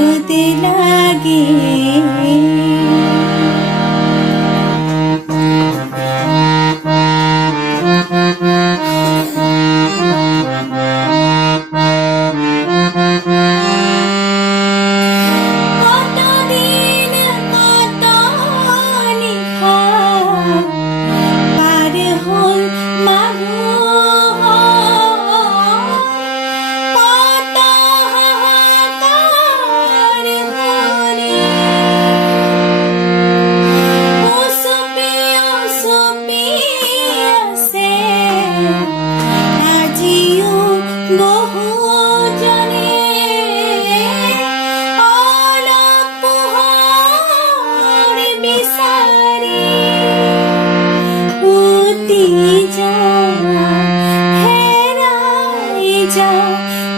রোদে লাগে।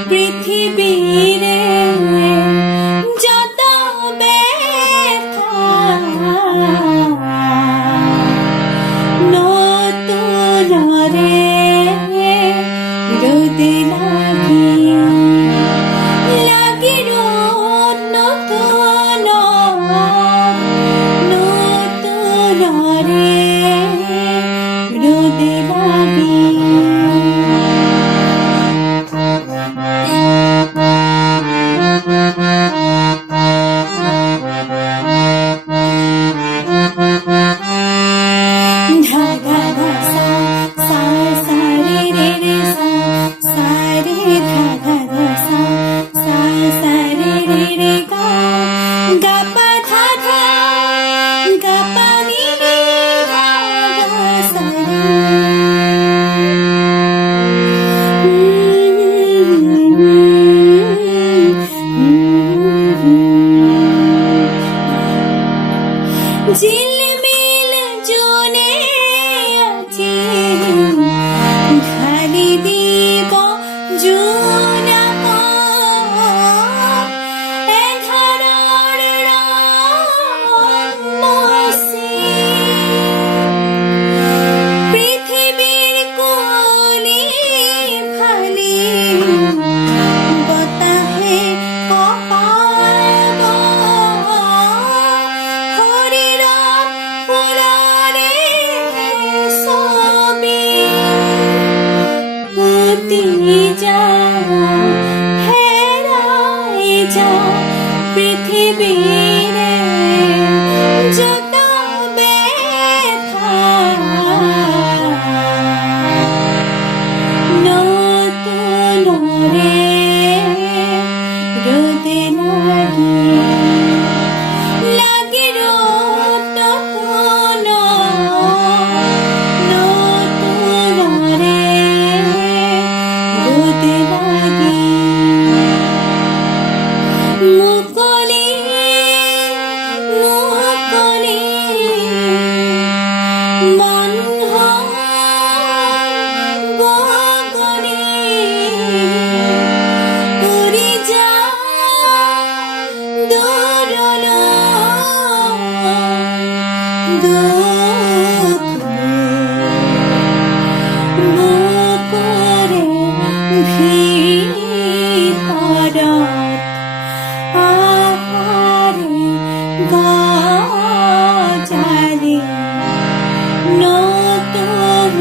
পৃথিবীরে যত ব্যথা নতুন রে রোদে লাগে, লাগে রোদ নতুন নতুন রে রোদে লাগে। ঝিলমিল জুনে আছে ঢালি দিব জুনা এধারার রঙে পৃথিবীর কোলে ফালি বতাহে পৃথিবীরে যত ব্যথা নতুন রে রোদে লাগে, লাগে রোদ নতুন নতুন রে রোদে লাগে। মুকলি মুকলি মন বগলে উড়ি যা দূরল দুঃখ বুকুরে ভিতরত গজারে নতুন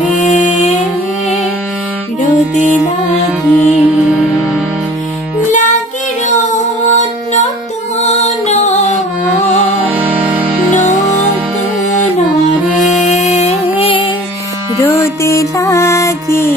রে রোদে লাগে, লাগে রোদ নতুন নতুন রে রোদে লাগে।